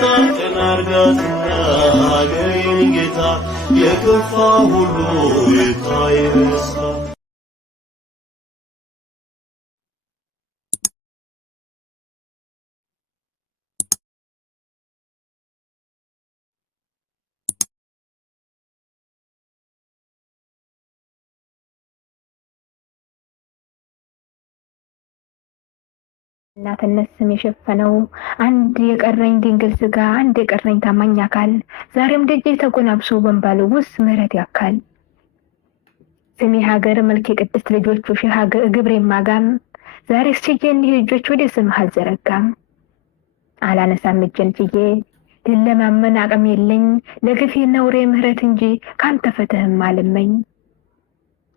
ደስታ ቀን አርጋትና ሀገሬን ጌታ የከፋ ሁሉ ይታይሳ እናትነት ስም የሸፈነው አንድ የቀረኝ ድንግል ስጋ አንድ የቀረኝ ታማኝ አካል ዛሬም ደጄ ተጎናብሶ በንባለው ውስጥ ምህረት ያካል ስሜ ሀገር መልክ የቅድስት ልጆች ሺህ ግብሬ ማጋም ዛሬ እስችዬ እኒህ ልጆች ወደ ስምህ አልዘረጋም አላነሳም እጄን ጭዬ ልለማመን አቅም የለኝ ለግፌ ነውሬ ምህረት እንጂ ካንተ ፍትህም አልመኝ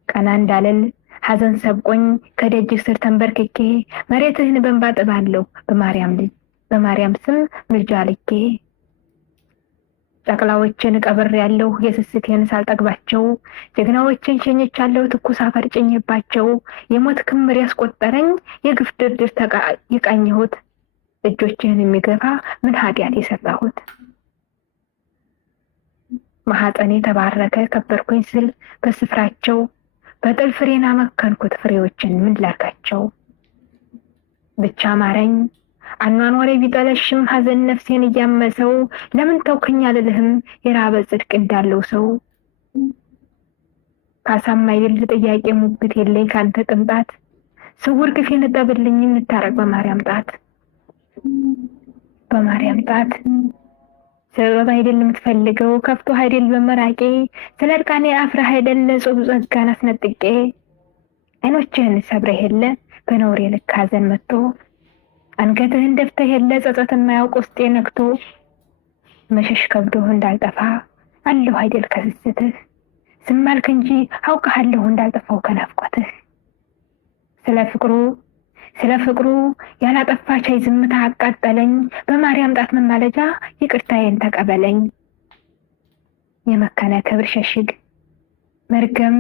ቀና እንዳለል ሐዘን ሰብቆኝ ከደጅ ስር ተንበርክኬ መሬትህን በእንባ ጥባለሁ በማርያም ስም ምልጃ ልኬ ጨቅላዎችን ቀብር ያለው የስስቴን ሳልጠግባቸው ጀግናዎችን ሸኝቻለሁ ትኩስ አፈር ጭኜባቸው የሞት ክምር ያስቆጠረኝ የግፍ ድርድር የቃኘሁት እጆችህን የሚገፋ ምን ኃጢአት የሰራሁት ማህፀኔ ተባረከ ከበርኩኝ ስል በስፍራቸው በጥል ፍሬና መከንኩት ፍሬዎችን ምን ላርጋቸው ብቻ ማረኝ አኗኗሬ ቢጠለሽም ሐዘን ነፍሴን እያመሰው ለምን ተውከኝ አልልህም የራበ ጽድቅ እንዳለው ሰው ካሳማይ ድል ጥያቄ ሙግት የለኝ ካንተ ቅንጣት ስውር ግፌን እጠብልኝ እንታረቅ በማርያም ጣት ሰበብ አይደል የምትፈልገው ከፍቶ አይደል በመራቄ ስለርቃኔ አፍረህ አይደል ጾም ጸጋን አስነጥቄ አይኖችህን ሰብረህ የለ በነውሬ ልክ ሐዘን መጥቶ አንገትህን ደፍተህ የለ ጸጸት የማያውቅ ውስጤ ነክቶ መሸሽ ከብዶህ እንዳልጠፋ አለሁ አይደል ከስስትህ ስማልክ እንጂ አውቀሃለሁ እንዳልጠፋው ከናፍቆትህ ስለ ፍቅሩ ያላጠፋች ዝምታ አቃጠለኝ በማርያም ጣት መማለጃ ይቅርታዬን ተቀበለኝ የመከነ ክብር ሸሽግ መርገም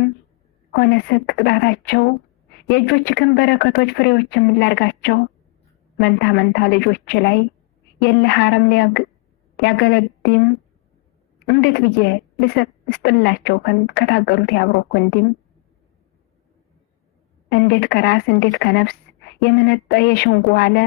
ሆነ ስቅ ቅጣታቸው የእጆችህን በረከቶች ፍሬዎችን ላርጋቸው መንታ ልጆች ላይ የለ ሐረም ሊያገለግም እንዴት ብዬ ልስጥላቸው ከታገሩት ያብሮክ ወንድም እንዴት ከራስ እንዴት ከነፍስ የመነጠ የሽንጉ አለ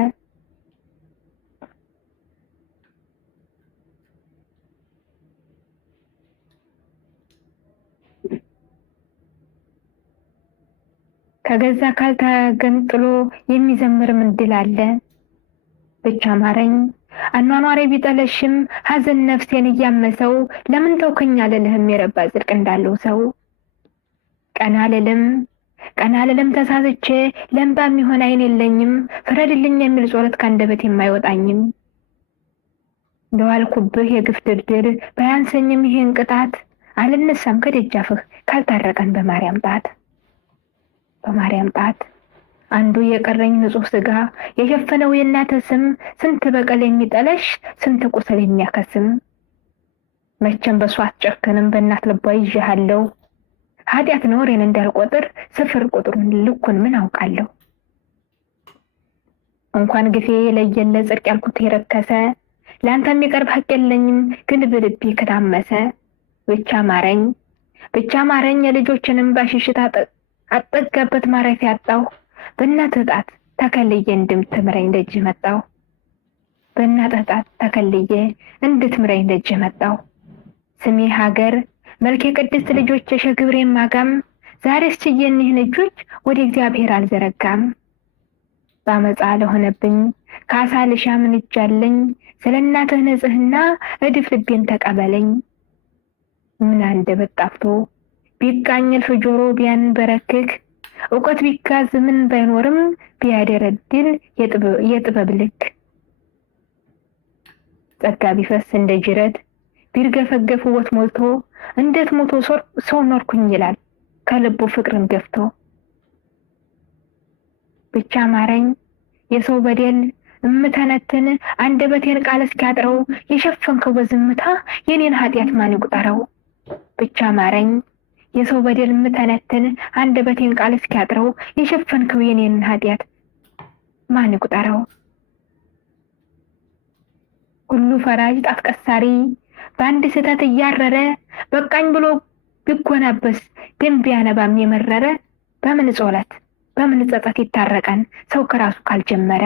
ከገዛ ካልተገንጥሎ የሚዘምር ምንድል አለ ብቻ ማረኝ አኗኗሬ ቢጠለሽም ሐዘን ነፍሴን እያመሰው ለምን ተውከኝ አልልህም የረባ ጽድቅ እንዳለው ሰው ቀና ልልም ተሳስቼ ለምባ የሚሆን አይን የለኝም ፍረድልኝ የሚል ጸሎት ካንደበት የማይወጣኝም ደዋልኩብህ የግፍ ድርድር ባያንሰኝም ይሄን ቅጣት አልነሳም ከደጃፍህ ካልታረቀን በማርያም ጣት አንዱ የቀረኝ ንጹህ ስጋ የሸፈነው የእናተ ስም ስንት በቀል የሚጠለሽ ስንት ቁስል የሚያከስም መቼም በሷ አትጨክንም በእናት ልቧ ይዤሃለሁ ኃጢአት ነውሬን እንዳልቆጥር ስፍር ቁጥሩን ልኩን ምን አውቃለሁ እንኳን ግፌ ለየለ ጽድቅ ያልኩት የረከሰ ለአንተ የሚቀርብ ሐቅ የለኝም ግን በልቤ ከታመሰ ብቻ ማረኝ የልጆችንም ባሽሽት አጠጋበት ማረፊያ አጣሁ በእናትህ ጣት ተከልዬ እንድትምረኝ ደጅ መጣሁ ስሜ ሀገር መልክ የቅድስት ልጆች የሸግብሬ ማጋም ዛሬ እስችዬ እኒህን እጆች ወደ እግዚአብሔር አልዘረጋም ባመጻ ለሆነብኝ ካሳ ልሻ ምን እጃለኝ ስለ እናትህ ንጽህና እድፍ ልቤን ተቀበለኝ ምን አንደበት ጠፍቶ ቢቃኝል ጆሮ ቢያንበረክክ እውቀት ቢጋዝ ምን ባይኖርም ቢያደረድል የጥበብ ልክ ጸጋ ቢፈስ እንደ ጅረት ቢርገፈገፍ ወት ሞልቶ እንዴት ሞቶ ሰው ኖርኩኝ ይላል ከልቡ ፍቅርን ገፍቶ ብቻ ማረኝ የሰው በደል እምተነትን አንደበቴን ቃል እስኪያጥረው የሸፈንከው በዝምታ የኔን ኃጢአት ማን ይቁጠረው ብቻ ማረኝ የሰው በደል እምተነትን አንደበቴን ቃል እስኪያጥረው የሸፈንከው የኔን ኃጢአት ማን ይቁጠረው ሁሉ ፈራጅ ጣት ቀሳሪ በአንድ ስህተት እያረረ በቃኝ ብሎ ቢጎናበስ ደም ቢያነባም የመረረ በምን ጾለት በምን ጸጸት ይታረቀን ሰው ከራሱ ካልጀመረ።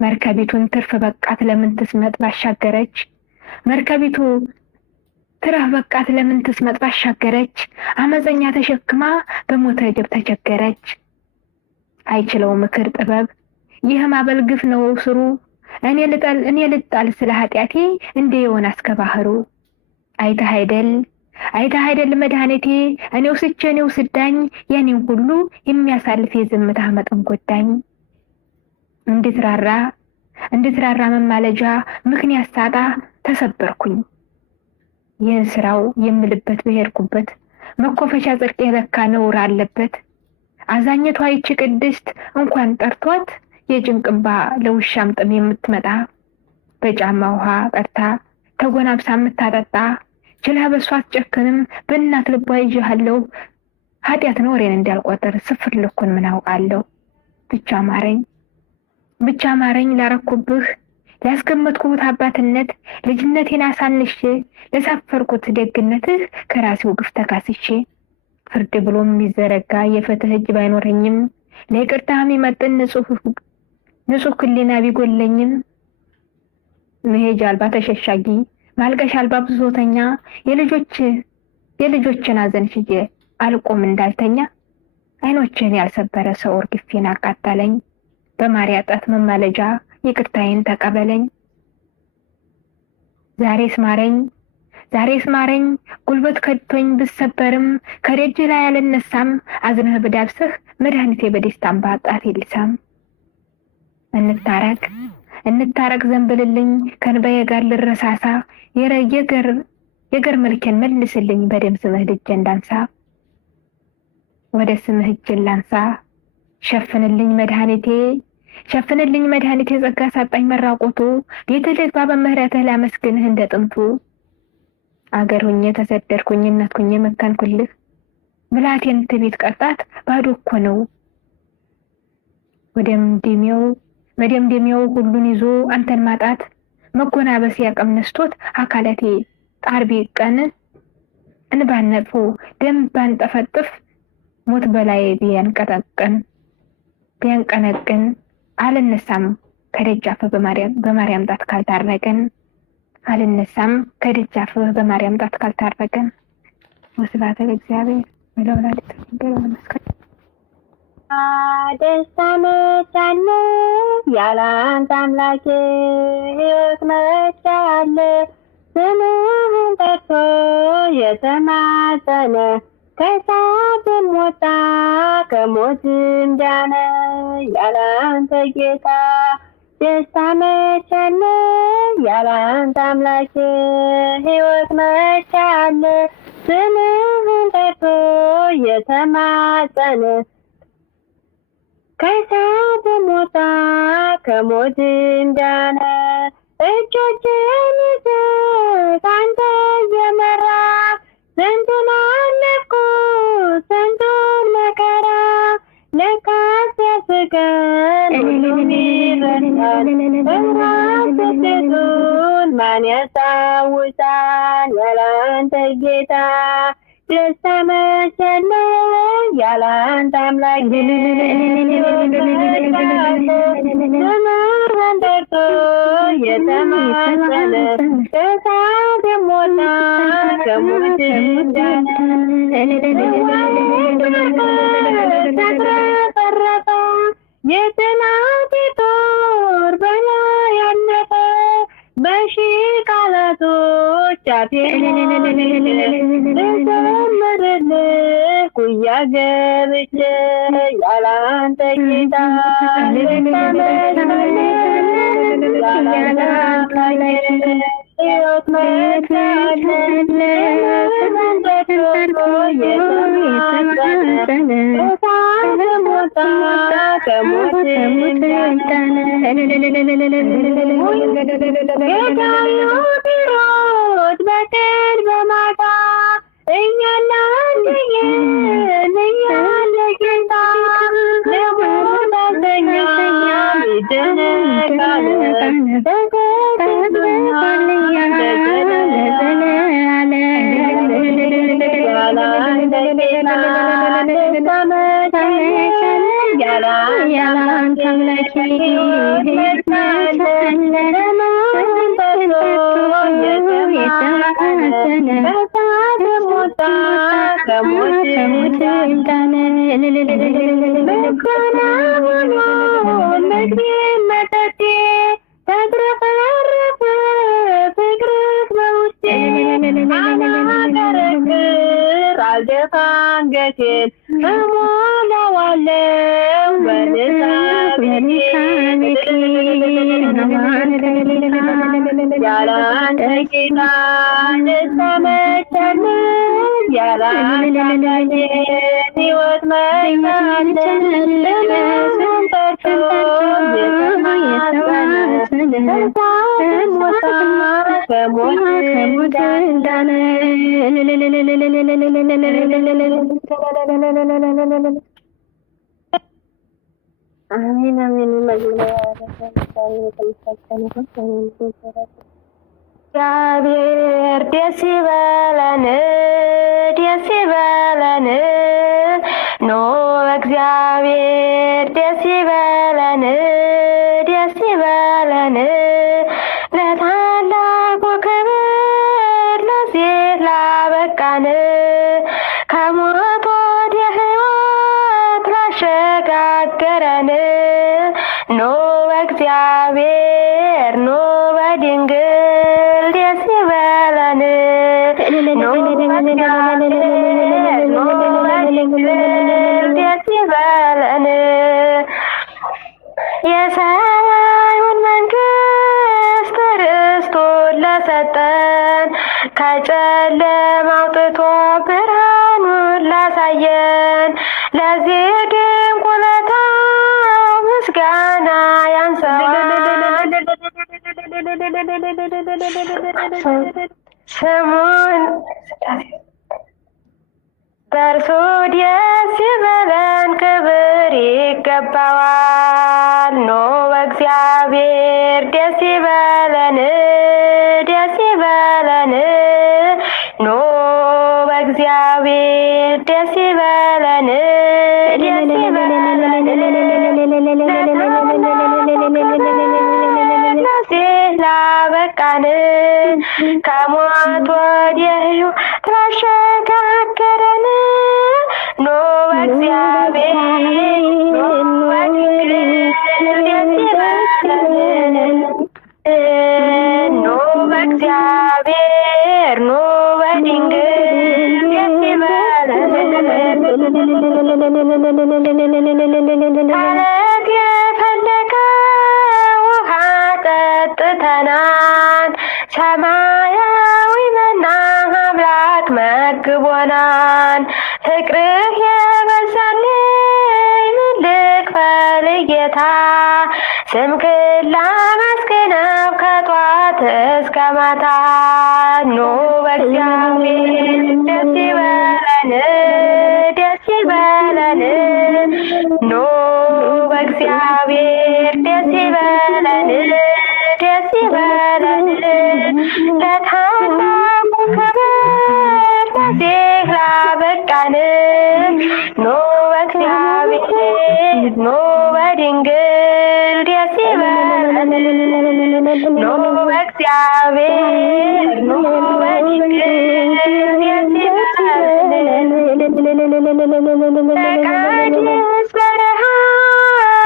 መርከቢቱን ትርፍ በቃት ለምን ትስመጥ ባሻገረች መርከቢቱ ትርፍ በቃት ለምን ትስመጥ ባሻገረች አመፀኛ ተሸክማ በሞተ ጅብ ተቸገረች። አይችለው ምክር ጥበብ ይህ ማዕበል ግፍ ነው ስሩ እኔ ልጣል ስለ ኃጢአቴ እንደ የሆነ እስከ ባህሩ። አይተህ አይደል መድኃኒቴ እኔው ስቼ እኔው ስዳኝ የኔን ሁሉ የሚያሳልፍ የዝምታ መጠን ጎዳኝ። እንድትራራ መማለጃ ምክንያት ሳጣ ተሰበርኩኝ። ይህን ስራው የምልበት ብሄድኩበት መኮፈቻ ጽድቄ ለካ ነውር አለበት። አዛኘቷ ይቺ ቅድስት እንኳን ጠርቷት የጭንቅባ ለውሻም ጥም የምትመጣ በጫማ ውሃ ቀርታ ተጎናብሳ የምታጠጣ ችላ በሷ አትጨክንም በእናት ልቧ ይዤሃለሁ ኃጢአት ኖሬን እንዳልቆጥር ስፍር ልኩን ምን አውቃለሁ። ብቻ ማረኝ ላረኩብህ ላስገመትኩት አባትነት ልጅነቴን አሳንሼ ለሳፈርኩት ደግነትህ ከራሴው ግፍ ተካስሼ። ፍርድ ብሎ የሚዘረጋ የፍትህ እጅ ባይኖረኝም ለይቅርታ የሚመጥን ንጹህ ሕሊና ቢጎለኝም መሄጃ አልባ ተሸሻጊ ማልቀሻ አልባ ብሶተኛ የልጆችን ሐዘን ሽጄ አልቆም እንዳልተኛ አይኖችን ያልሰበረ ሰው እርግፌን አቃጠለኝ። በማርያም ጣት መማለጃ ይቅርታዬን ተቀበለኝ። ዛሬስ ማረኝ ጉልበት ከድቶኝ ብሰበርም ከደጅ ላይ አልነሳም አዝነህ ብዳብስህ መድኃኒቴ በደስታም ባጣት ይልሳም። እንታረቅ ዘንብልልኝ ከንባዬ ጋር ልረሳሳ የገር መልኬን መልስልኝ በደም ስምህ ልጄ እንዳንሳ። ወደ ስምህ እጄን ላንሳ ሸፍንልኝ መድኃኒቴ ጸጋ ሳጣኝ መራቆቱ ቤትህ ልግባ በምህረትህ ላመስግንህ እንደ ጥንቱ። አገር ሁኜ ተሰደድኩኝ እናት ሁኜ መካንኩልህ ብላቴን ትቤት ቀርጣት ባዶ እኮ ነው። መደምደሚያው ሁሉን ይዞ አንተን ማጣት መጎናበስ ያቀም ነስቶት አካላቴ ጣርቢ ቀን እንባን ነጥፎ ደም ባንጠፈጥፍ ሞት በላይ ቢያንቀነቅን አልነሳም ከደጃፍህ በማርያም ጣት ካልታረቀን። ወስብሐት ለእግዚአብሔር ወለወላዲቱ ድንግል ወለመስቀሉ ደስታ መቻለ ያለ አንተ አምላኬ ሕይወት መቻለ ስምህን ጠርቶ የተማጸነ ከእሳትም ወጣ ከሞትም ዳነ። ያለ አንተ ጌታ ደስታ መቻለ ያለ አንተ አምላኬ ሕይወት መቻለ ስምህን ጠርቶ የተማጸነ ከእሳትም ወጣ ከሞትም ዳነ። እጆችን ይዘህ አንተ እየመራ ስንቱን አለፍኩት ስንቱን መከራ ለካስ ያስቀን ሁሉን ይረሳል ስደቱን ማን ያስታውሳል? ያለ አንተ ጌታ ደስታ መቻለ ያለ አንተ አምላኬ ስምህን ጠርቶ የተማጸነ ከእሳትም ወጣ ከሞትም ዳነ። ተትረፈረፈ የጠላቴ ጦር በላይ ያለፈ በሺህ ቃላቶች አፌን ልዘምርልህ ጉያ ገብቼ ያለ አንተ ጌታ ደስታ መቻለ ያለ አንተ አምላኬ ሕይወት መቻለ ስምህን ጠርቶ የተማጸነ ከእሳትም ወጣ ከሞትም ዳነ። ጌታዬ ቢሮጥ በቀን በማታ እያለ ጌታ ለሞት አልተኛም ይደነቃል እግዚአብሔር ደስ ይበለን ደስ ይበለን ኖ እግዚአብሔር ደስ ይበለን ደስ ይበለን ለታላቁ ክብር ለዚህ ላበቃን ከሞት ወደ ሕይወት ላሸጋገረን ኖ እግዚአብሔር ኖ በድንግል ደስ ይበለን ኖ በእግዚአብሔር ኖ በድንግል ደስ ይበለን የሰማዩን መንግስት ርስቱን ለሰጠን ከጨለማ አውጥቶ ብርሃኑን ላሳየን ለዚህ ድንቅ ውለታው ምስጋና ያንሰዋል። ስሙን በእርሱ ደስ ይበለን ክብር ይገባዋል። ኖ በእግዚአብሔር ደስ ይበለን ደስ ይበለን ኖ በእግዚአብሔር ደስ ይበለን ደስ ይበለን ለዚህ ላበቃን ከሞት ወደ ሕይወት ላሸጋገረን ኖ በእግዚአብሔር ኖ በድንግል ደስ ይበለን ኖ በእግዚአብሔር ኖ በድንግል ደስ ይበለን ከዓለት የፈለቀ ውሃ ጠጥተናል ሰማያዊ መና አምላክ መግቦናል ፍቅርህ የበዛልኝ ምን ልክፈል ጌታ ስምህን ላመስግነው ከጧት እስከ ማታ ኖ በእግዚአብሔር ደስ ይበለን ደስ ይበለን ኖ በእግዚአብሔር ደስ ይበለን ደስ ይበለን ለታላቁ ክብር ለዚህ ላበቃን ኖ በእግዚአብሔር ኖ በድንግል ደስ ይበለን ኖ በእግዚአብሔር ኖ በድንግል ደስ ይበለን በቃዴስ በረሃ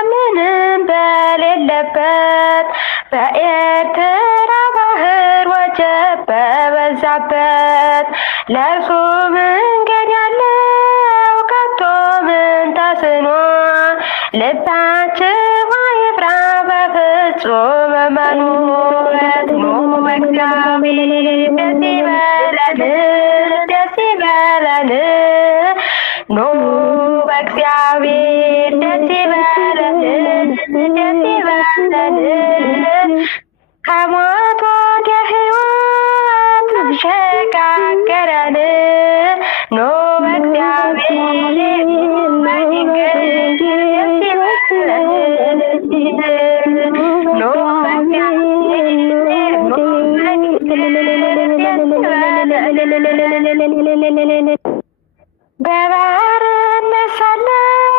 ምንም በሌለበት በኤርትራ ባህር ወጀብ በበዛበት ለእርሱ መንገድ ያለው ከቶ ምን ተስኖ ልባችሁ አይፍራ በፍጹም እመኑ ኖ በእግዚአብሔር ደስ ይበለን ደስ ይበለን ኖ በእግዚአብሔር ደስ ይበለን ደስ ይበለን ከሞት ወደ ሕይወት ላሸጋገረን ኖ በእግዚአብሔር በድንግል ደስ ይበለን ኖ በእግዚአብሔር ኖ በድንግል ደስ ይበለን በባርነት ሳለን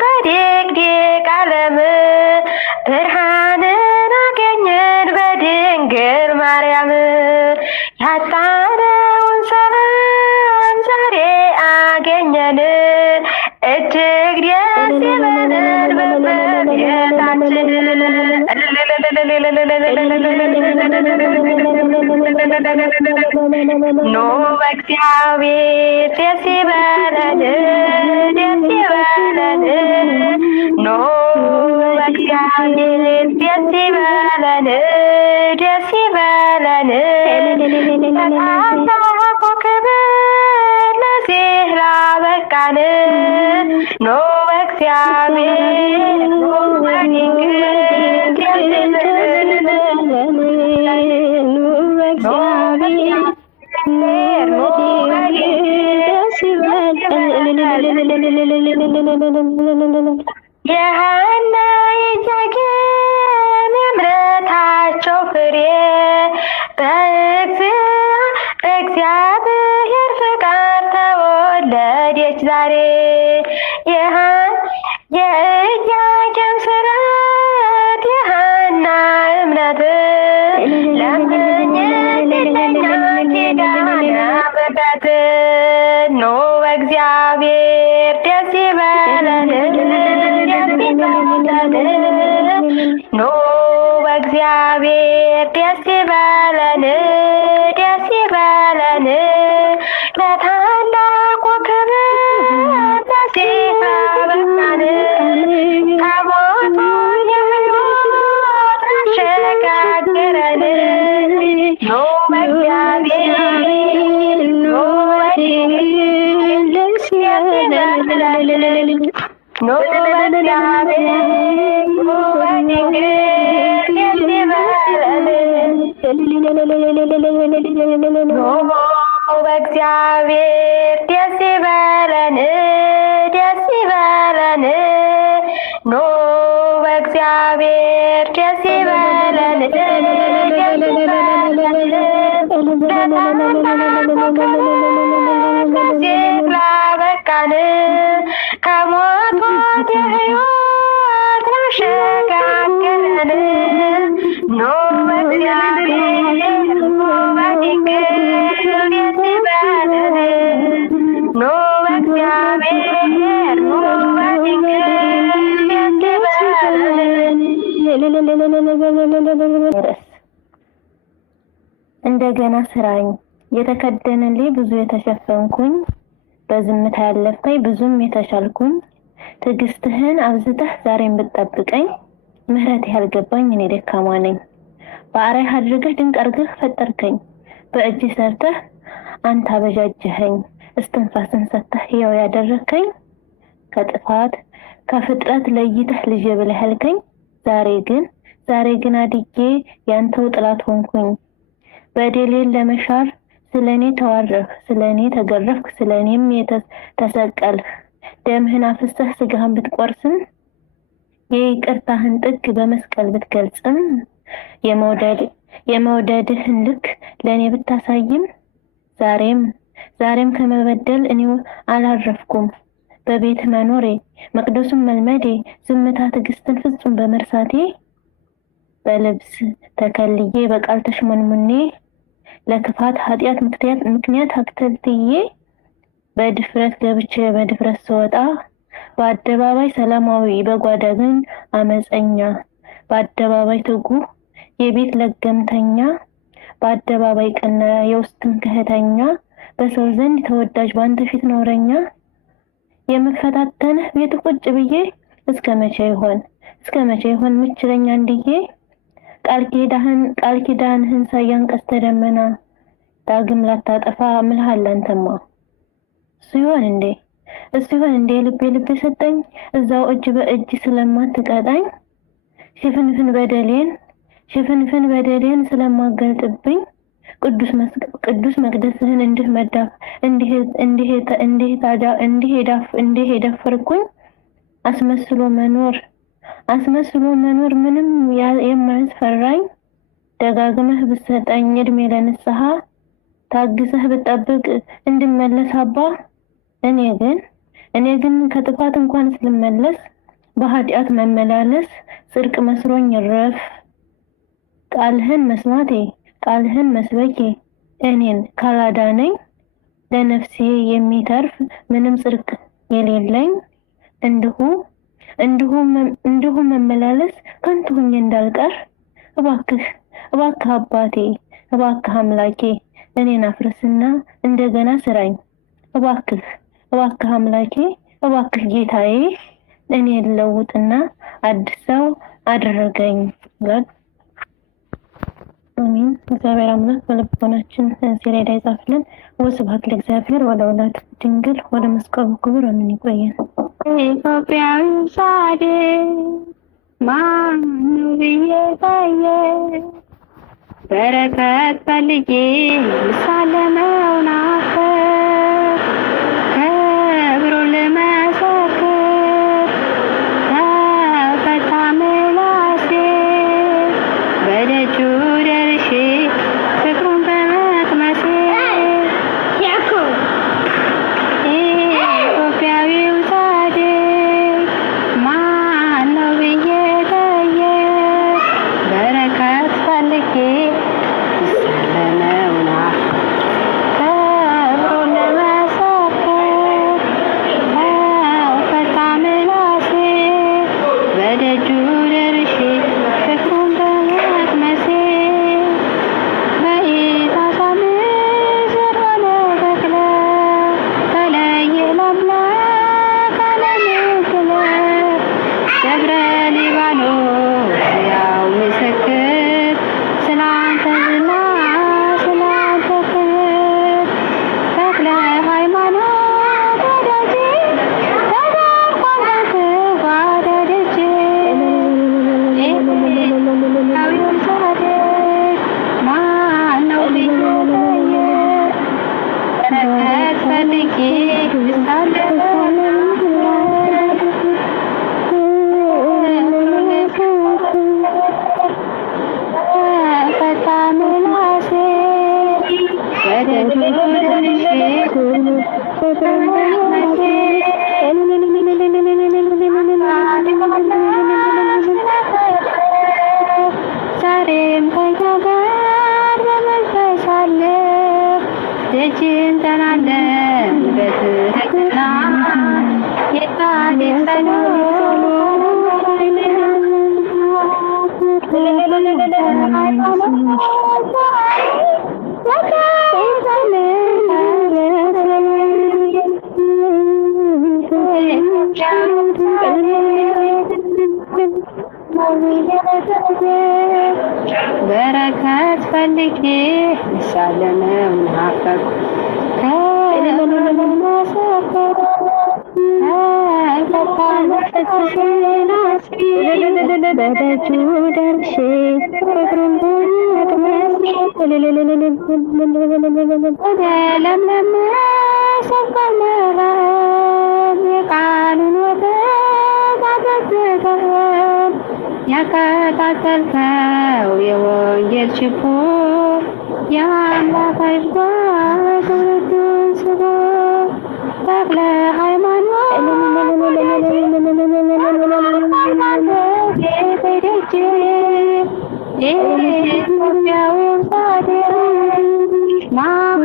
በድቅድቅ ዓለም ኖ በእግዚአብሔር ደስ ይበለን ደስ ይበለን ኖ በእግዚአብሔር ደስ ይበለን ደስ ይበለን ለታላቁ ክብር ለዚህ ላበቃን ኖ በእግዚአብሔር ኖ በድንግል ደስ ይበለን ኖ በእግዚአብሔር ኖ በድንግል የሐና የኢያቄም የእምነታቸው ፍሬ በእግዚአብሔር ፍቃድ ተወለደች ዛሬ። የኢያቄም ስራት የሐና እምነት ለምኝልኝ ኪዳነ ምሕረት ኖ በእግዚአብሔር ደስ ይበለን ኖ በእግዚአብሔር ደስ ይበለን ደስ ይበለን ለታላቁ ክብር ለዚህ አበቃን ከሞቱ የሕይወት አሸጋገረን ኖ በእግዚአብሔር ኖ በድንግል ደስ ይበለን ኖ በእግዚአብሔር ኖ በድንግል ደስ ይበለን ኖ በእግዚአብሔር ደስ ይበለን ደስ ይበለን ኖ በእግዚአብሔር ደስ ይበለን ለዚህ ላበቃን ከሞት ወደ ሕይወት ላሸጋገረን ኖ በእግዚአብሔር ኖ በድንግል ደስ ይበለን ኖ በእግዚአብሔር ኖ በድንግል ደስ ይበለን። እንደገና ስራኝ የተከደነልኝ ብዙ የተሸፈንኩኝ በዝምታ ያለፍከኝ ብዙም የተሻልኩኝ ትዕግስትህን አብዝተህ ዛሬም ብትጠብቀኝ ምህረት ያልገባኝ እኔ ደካማ ነኝ። በአርአያህ አድርገህ ድንቅ አድርገህ ፈጠርከኝ በእጅ ሰርተህ አንተ አበጃጀኸኝ እስትንፋስን ሰጥተህ ሕያው ያደረከኝ ከጥፋት ከፍጥረት ለይተህ ልጅ ብለህ ያልከኝ ዛሬ ግን አድጌ ያንተው ጥላት ሆንኩኝ። በደሌን ለመሻር ስለኔ ተዋረህ ስለኔ ተገረፍክ ስለኔም ተሰቀልህ ደምህን አፍሰህ ስጋህን ብትቆርስም የይቅርታህን ጥግ በመስቀል ብትገልጽም የመውደድህን ልክ ለኔ ብታሳይም ዛሬም ከመበደል እኔው አላረፍኩም። በቤት መኖሬ መቅደሱን መልመዴ ዝምታ ትዕግስትን ፍጹም በመርሳቴ በልብስ ተከልዬ በቃል ተሽሞንሙኔ ለክፋት ኃጢአት ምክንያት አክተልትዬ በድፍረት ገብቼ በድፍረት ስወጣ በአደባባይ ሰላማዊ በጓዳ ግን አመፀኛ በአደባባይ ትጉህ የቤት ለገምተኛ በአደባባይ ቀና የውስጥ ትምክህተኛ በሰው ዘንድ ተወዳጅ ባንተ ፊት ነውረኛ የምፈታተንህ ቤት ቁጭ ብዬ እስከ መቼ ይሆን ምችለኛ እንድዬ ቃል ኪዳንህን ሳያን ቀስተ ደመና ዳግም ላታጠፋ ምልሃል አንተማ እሱ ይሆን እንዴ ልቤ ሰጠኝ እዛው እጅ በእጅ ስለማትቀጣኝ ሽፍንፍን በደሌን ስለማገልጥብኝ ቅዱስ መቅደስህን እንዲህ የደፈርኩኝ አስመስሎ መኖር ምንም የማያስፈራኝ ደጋግመህ ብትሰጠኝ እድሜ ለንስሐ ታግሰህ ብትጠብቅ እንድመለስ አባ እኔ ግን ከጥፋት እንኳን ስልመለስ በኃጢአት መመላለስ ጽድቅ መስሎኝ ይረፍ ቃልህን መስበኬ እኔን ካላዳነኝ ለነፍሴ የሚተርፍ ምንም ጽድቅ የሌለኝ እንዲሁ መመላለስ ከንቱ ሆኜ እንዳልቀር እባክህ አባቴ፣ እባክህ አምላኬ እኔን አፍርስና እንደገና ስራኝ። እባክህ አምላኬ፣ እባክህ ጌታዬ እኔን ለውጥና አዲስ ሰው አድርገኝ ይላል። አሜን። እግዚአብሔር አምላክ በልቦናችን ሲረዳ ይጻፍልን። ወስብሐት ለእግዚአብሔር ወለወላዲቱ ድንግል ወለመስቀሉ ክቡር። አሜን። ይቆየን። ኢትዮጵያዊ ጻድቅ ማን ነው ብዬ ታየ በረከት ፈልጌ ልሳለመው ናፈቅ ከብሮ ልመሰክር ተፈታ ምላሴ በደጁ ደርሼ ፍቅሩን በመቅመሴ ኢትዮጵያዊው ጻድቅ ማን ነው ብዬ ጠየቅ በረከት ፈልጌ ልሳለመው ናፈቅ ከብሮ ልመሰክር ተፈታ ምላሴ በደጁ ደርሼ ፍቅሩን በመቅመሴ በኢሳሳ ምድር ሆነ ተክለ ተለየ ለአምላክ ዓለምን ጥለ ደብረ ሊባኖስ ያው ምስክር ስላንተ ዝና ስላንተ ክብር ተክለ ሃይማኖት ወዳጄ ተዳርኳን በክፋት ደጄ ኢትዮጵያዊው ጻድቅ ማን ነው ብዬ ጠየቅ በረከት ፈልጌ ልሳለመው ተፈታ ምላሴ በደጁ ደርሼ ዛሬም ከእኛ ጋር በመንፈስ አለ ደጅን ጠናለን በትህትና የጻድቅ በረከት ፈልጌ ልሳለመው ናፈቅኩ በደጁ ደርሼ ፍቅሩን ወደ ለምለም ሰፈር መራብ የቃሉን ወተት አጠጥተን ያቀጣጠልከው የወንጌል ችቦ የአምላክ ሕዝብ ትውልዱን ስቦ ተክለ ሃይማኖት ደጄ ኢትዮጵያዊው ጻድቅ ማን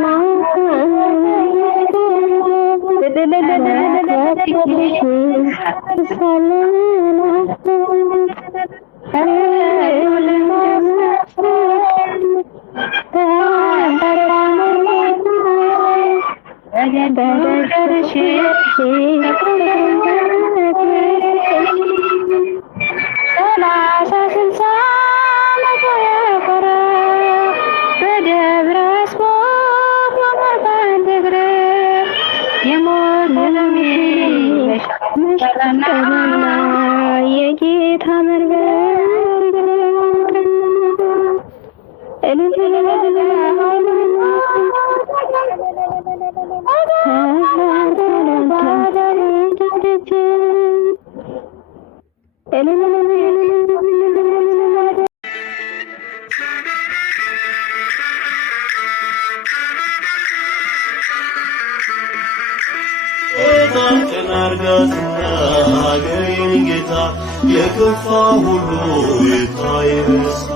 ሰላሳ ስልሳ መቶ የኮረ በደብረ አስቦ በአንድ እግር የሞት መስቀልና የጌታ መንበር ጌታችን አርጋትና ሀገሬን ጌታ የከፋ ሁሉ ይታይ በስፋ